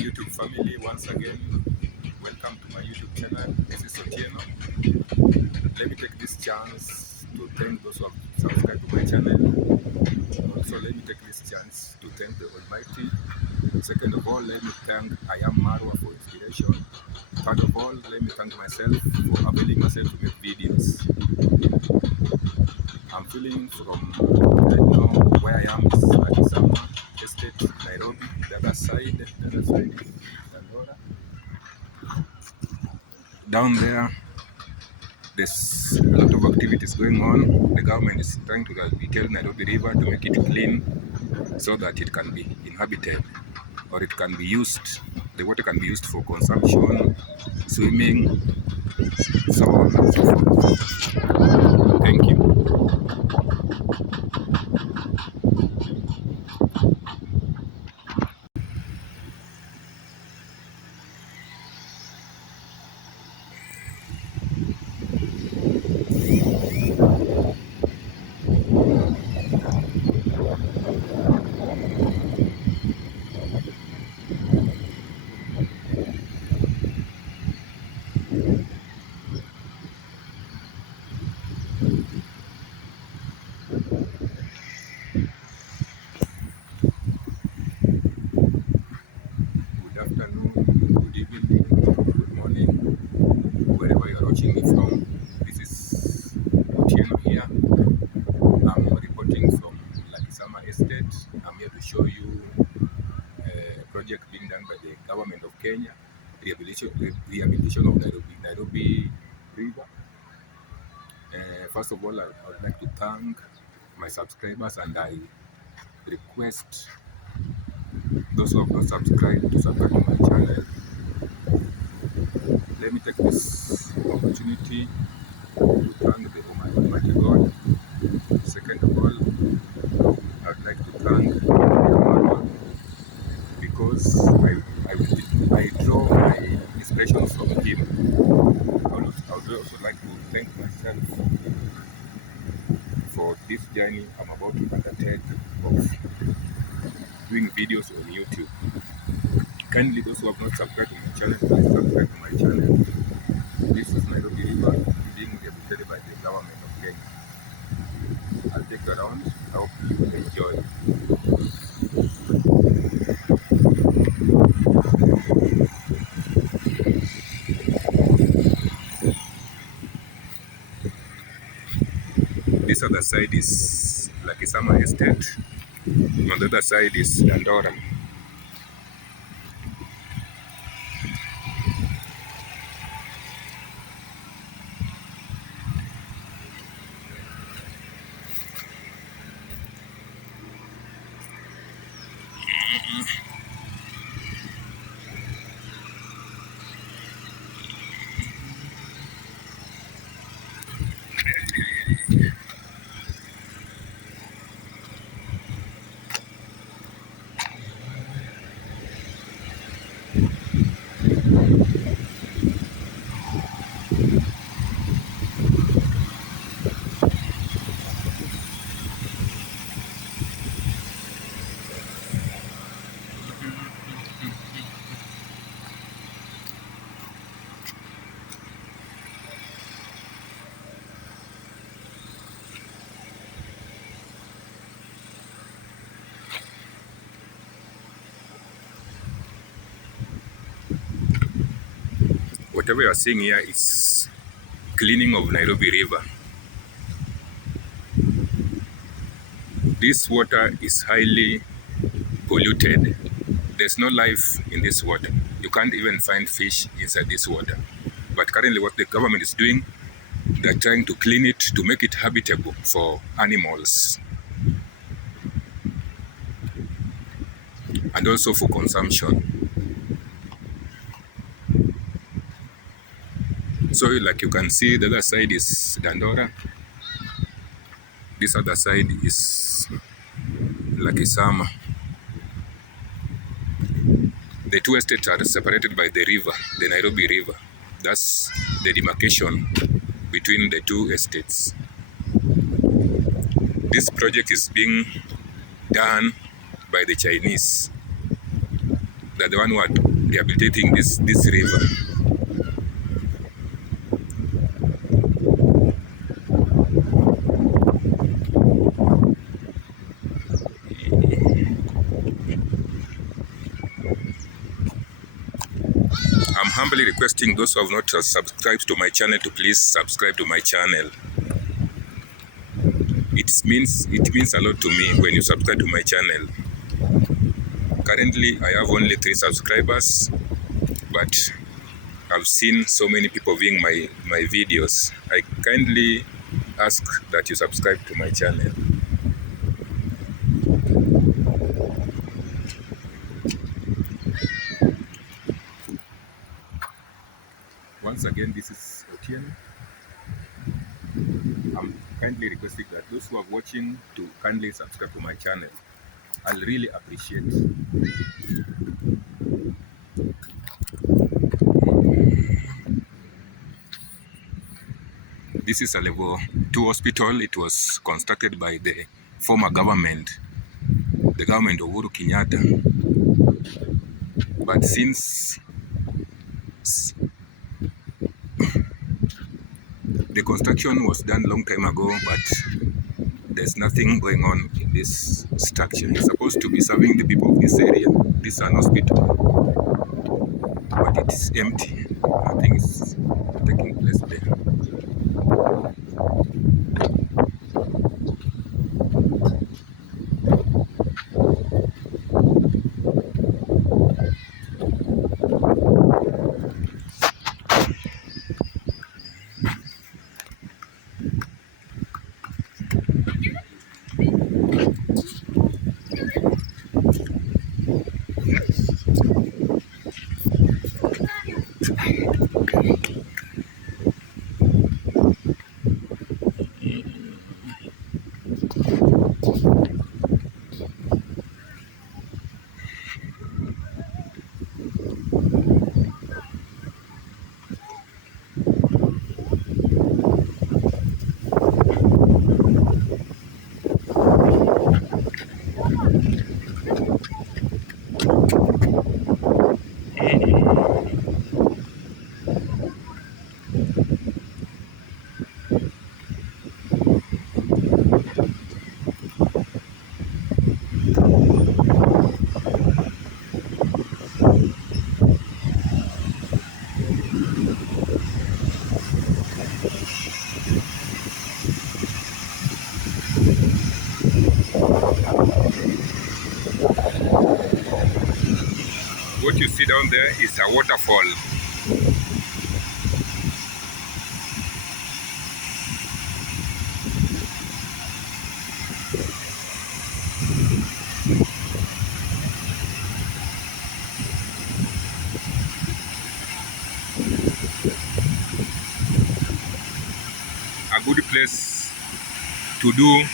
YouTube family, once again, welcome to my YouTube channel. This is Otieno. Let me take this chance to thank those who have subscribed to my channel. Also, let me take this chance to thank the Almighty. Second of all, let me thank I Am Marwa for inspiration. Third of all, let me thank myself for availing myself to make videos. I'm feeling from right now where I am is like some estate, Nairobi. The other side is Dandora. Down there's a lot of activities going on. The government is trying to rehabilitate Nairobi River to make it clean so that it can be inhabited, or it can be used, the water can be used for consumption, swimming, so on and so forth. Thank you. Good afternoon, good evening, good morning, wherever you are watching me from. This is Otieno here. I'm reporting from Lakisama Estate. I'm here to show you a project being done by the government of Kenya, rehabilitation of Nairobi River. First of all, I would like to thank my subscribers, and I request those who have not subscribed to subscribe to my channel. Let me take this opportunity to thank the Almighty God. Second of all, I would like to thank God because I draw my inspiration from Him. I would also like to thank myself for this journey I'm about to undertake of doing videos on YouTube. Kindly, those who have not subscribed to my channel, please subscribe to my channel. This is Nairobi River being rehabilitated by the government of Kenya. I'll take you around. I hope you will enjoy. This other side is Lakisama Estate. On the other side is Dandora. Whatever you are seeing here is cleaning of Nairobi River. This water is highly polluted. There's no life in this water. You can't even find fish inside this water. But currently what the government is doing, they're trying to clean it to make it habitable for animals and also for consumption. So like you can see, the other side is Dandora. This other side is Lakisama. The two estates are separated by the river, the Nairobi River. That's the demarcation between the two estates. This project is being done by the Chinese. They're the one rehabilitating this river. I'm humbly requesting those who have not subscribed to my channel to please subscribe to my channel. It means a lot to me when you subscribe to my channel. Currently, I have only 3 subscribers, but I've seen so many people viewing my videos. I kindly ask that you subscribe to my channel. Once again, this is Otieno. I'm kindly requesting that those who are watching to kindly subscribe to my channel. I'll really appreciate. This is a level 2 hospital. It was constructed by the former government, the government of Uhuru Kenyatta. But since the construction was done long time ago, but there's nothing going on in this structure. It's supposed to be serving the people of this area. This is an hospital, but it's empty. Nothing is taking place there. What you see down there is a waterfall. A good place to do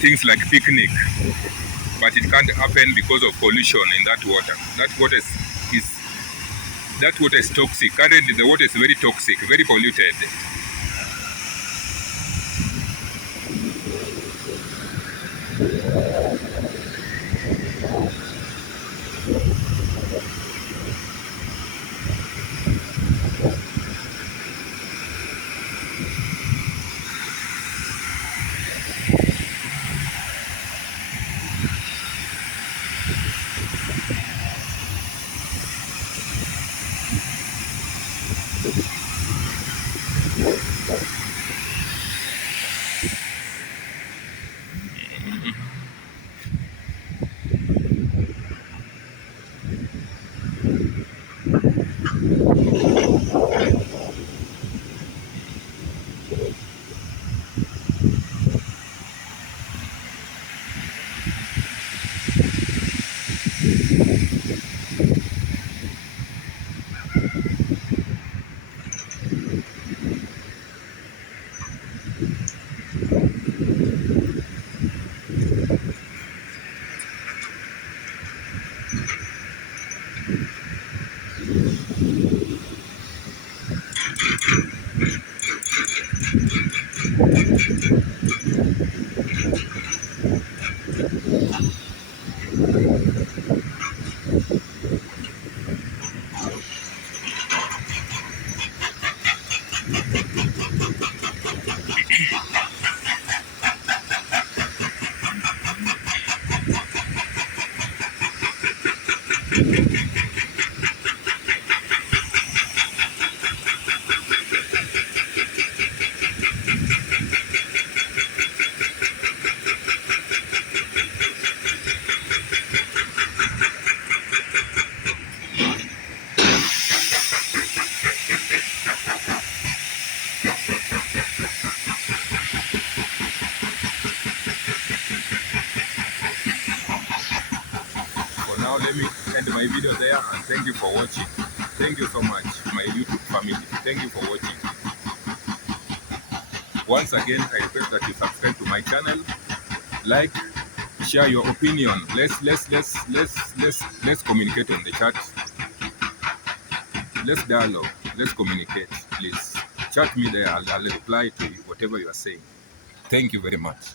things like picnic, but it can't happen because of pollution in that water. That water is toxic. Currently, the water is very toxic, very polluted. now let me end my video there, and thank you for watching. Thank you so much, my YouTube family. Thank you for watching. Once again, I request that you subscribe to my channel, like, share your opinion. Let's communicate on the chat. Let's dialogue. Let's communicate. Please chat me there. I'll reply to you, whatever you are saying. Thank you very much.